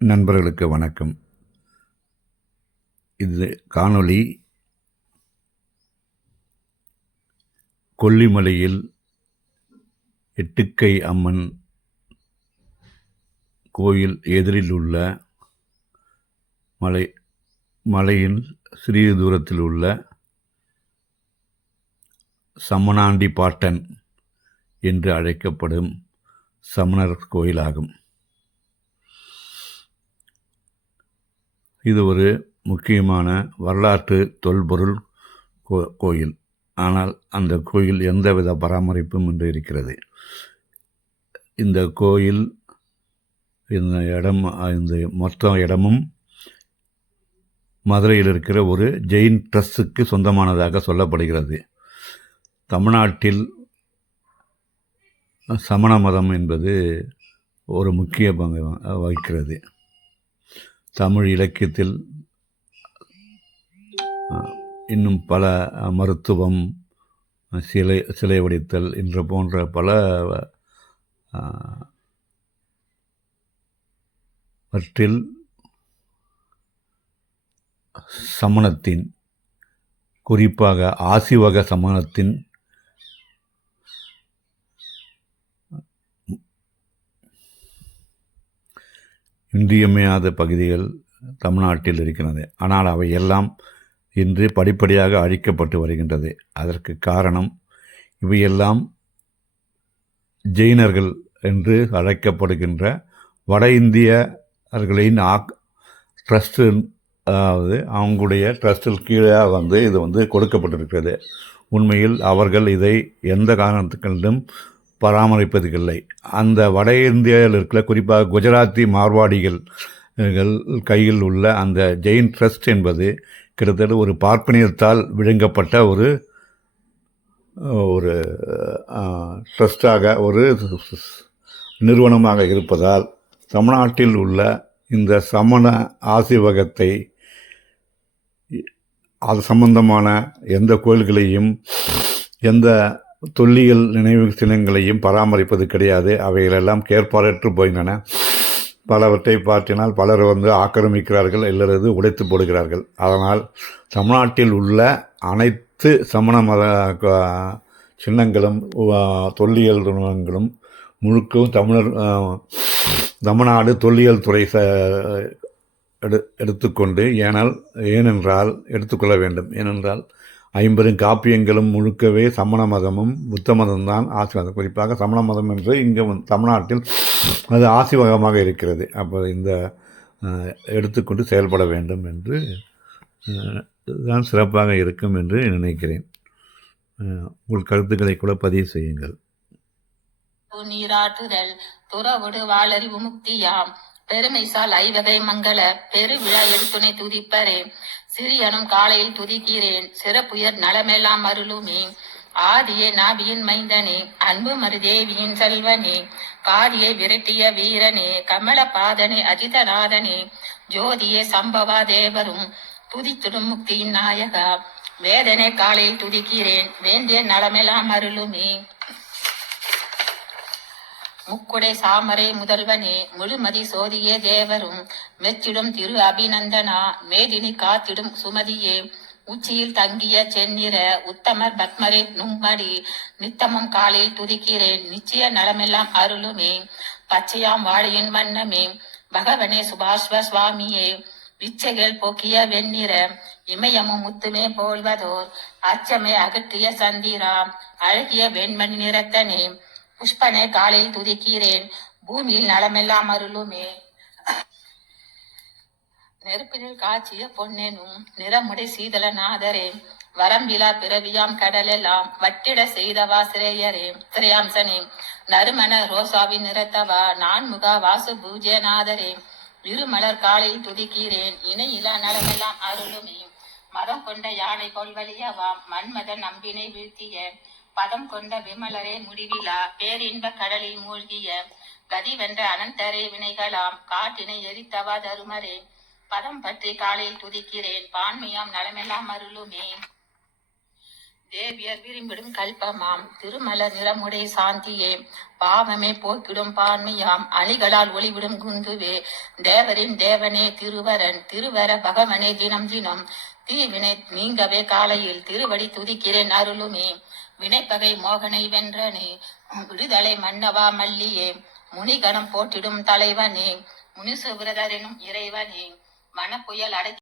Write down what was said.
நண்பர்களுக்கு வணக்கம். இது காணொளி கொல்லிமலையில் எட்டுக்கை அம்மன் கோயில் எதிரில் உள்ள மலை மலையின் சிறிது தூரத்தில் உள்ள சமணாண்டி பாட்டன் என்று அழைக்கப்படும் சமணர் கோயிலாகும். இது ஒரு முக்கியமான வரலாற்று தொல்பொருள் கோ கோயில். ஆனால் அந்த கோயில் எந்தவித பராமரிப்பும் இன்று இருக்கிறது. இந்த கோயில் இந்த இடம் இந்த மொத்த இடமும் மதுரையில் இருக்கிற ஒரு ஜெயின் ட்ரஸ்ட்டுக்கு சொந்தமானதாக சொல்லப்படுகிறது. தமிழ்நாட்டில் சமண மதம் என்பது ஒரு முக்கிய பங்கு வகிக்கிறது. தமிழ் இலக்கியத்தில் இன்னும் பல மருத்துவம் சிலை சிலை வடித்தல் என்ற போன்ற பல வற்றில் சமணத்தின் குறிப்பாக ஆசிவக சமணத்தின் இன்றியமையாத பகுதிகள் தமிழ்நாட்டில் இருக்கிறது ஆனால் அவை எல்லாம் இன்று படிப்படியாக அழிக்கப்பட்டு வருகின்றது. அதற்கு காரணம் இவையெல்லாம் ஜெயினர்கள் என்று அழைக்கப்படுகின்ற வட இந்தியர்களின் ஆக் ட்ரஸ்ட்டு அதாவது அவங்களுடைய ட்ரஸ்டில் கீழே வந்து இது வந்து கொடுக்கப்பட்டிருக்கிறது. உண்மையில் அவர்கள் இதை எந்த காரணத்துக்களிலும் பராமரிப்பதில்லை. அந்த வட இந்தியாவில் இருக்கிற குறிப்பாக குஜராத்தி மார்வாடிகள் கையில் உள்ள அந்த ஜெயின் ட்ரஸ்ட் என்பது கிட்டத்தட்ட ஒரு பார்ப்பனியத்தால் விழுங்கப்பட்ட ஒரு ஒரு ட்ரஸ்டாக ஒரு நிறுவனமாக இருப்பதால் தமிழ்நாட்டில் உள்ள இந்த சமண ஆசிவகத்தை அது சம்பந்தமான எந்த கோயில்களையும் எந்த தொல்லியல் நினைவு சின்னங்களையும் பராமரிப்பது கிடையாது. அவைகளெல்லாம் கேட்பாரற்று போயின்றன பலவற்றை பார்த்தினால் பலர் வந்து ஆக்கிரமிக்கிறார்கள் இல்லது உடைத்து போடுகிறார்கள். அதனால் தமிழ்நாட்டில் உள்ள அனைத்து சமண மத சின்னங்களும் தொல்லியல் நிறுவனங்களும் முழுக்கவும் தமிழர் தமிழ்நாடு தொல்லியல் துறை ச எடு எடுத்துக்கொண்டு ஏனால் ஏனென்றால் எடுத்துக்கொள்ள வேண்டும். ஏனென்றால் ஐம்பெரும் காப்பியங்களும் முழுக்கவே சமண மதமும் புத்த மதம்தான் ஆசிர்வாதம். குறிப்பாக சமண மதம் என்று இங்கே தமிழ்நாட்டில் அது ஆசிர்வாதமாக இருக்கிறது. அப்போ இந்த எடுத்துக்கொண்டு செயல்பட வேண்டும் என்று தான் சிறப்பாக இருக்கும் என்று நினைக்கிறேன். உங்கள் கருத்துக்களை கூட பதிவு செய்யுங்கள். நீராற்றுதல் துறவுடு வாழறிவு முக்தியாம். பெருமைசால் ஐவகை மங்கள பெருவிழா எடுத்துணை துதிப்பரே. சிறியனும் காலையில் துதிக்கிறேன் சிறப்புயர் நலமெல்லாம் அருளுமே. ஆதியே நாபியின் மைந்தனே அன்பு மருதேவியின் செல்வனே. காதியை விரட்டிய வீரனே கமல பாதனே அஜிதநாதனே. ஜோதியே சம்பவா தேவரும் துதித்துடும் முக்தியின் நாயகா. வேதனை காலையில் துதிக்கிறேன் வேண்டிய நலமெல்லாம் அருளுமே. முக்குடை சாமரை முதல்வனே முழுமதி சோதியே தேவரும் மெச்சிடும் திரு அபிநந்தனா மேதினி காத்திடும் சுமதியே. உச்சியில் தங்கிய செந்நிற உத்தமர் பத்மரே நும்மடி நித்தமும் காலையில் துதிக்கிறேன் நிச்சய நலமெல்லாம் அருளுமே. பச்சையாம் வாழையின் வண்ணமே பகவனே சுபாஷ்வ சுவாமியே. விச்சைகள் போக்கிய வெண்ணிற இமயமும் முத்துமே போல்வதோர் அச்சமே அகற்றிய சந்திரா அழகிய வெண்மணி நிறத்தனே. புஷ்பனை காலையில் துதிக்கிறேன். பூமியில் நலமெல்லாம் அருளுமே. நெருப்பினில் காய்ச்சிய பொன்னெனும் நிறமுடை சீதளநாதரே வரம்பிலா பிறவியாம் கடலெல்லாம் வட்டிட செய்தவா சிறையரே திரையாம்சனே நறுமண ரோசாவின் நிறத்தவா நான்முகா வாசு பூஜ்யநாதரே இருமலர் காலையில் துதிக்கிறேன் இணையிலா நலமெல்லாம் அருளுமே. மரம் கொண்ட யானை கொள்வழியவாம் மன்மதன் நம்பினை வீழ்த்திய பதம் கொண்ட விமலரே முடிவிலா. பேரின்ப கடலில் மூழ்கிய கதி வென்ற அனந்தரே வினைகளாம். காட்டினை எரித்தவா தருமரே. பதம் பற்றி காலையில் துதிக்கிறேன். பான்மையாம் நலமெல்லாம் அருளுமே. தேவியர் விரும்பிடும் கல்பமாம். திருமலர் நிறமுடை சாந்தியே. பாவமே போக்கிடும் பான்மையாம். அணிகளால் ஒளிவிடும் குந்துவே. தேவரின் தேவனே திருவரன். திருவர பகவனே தினம் தினம். தீவினை நீங்கவே காலையில். திருவடி துதிக்கிறேன் அருளுமே. வினைப்பகை மோகனை வென்றனே. விடுதலை மன்னவா மல்லியே முனிகணம் போட்டிடும் தலைவனே. முனிசுவிரதரெனும் இறைவனே. மனப்புயல் அடை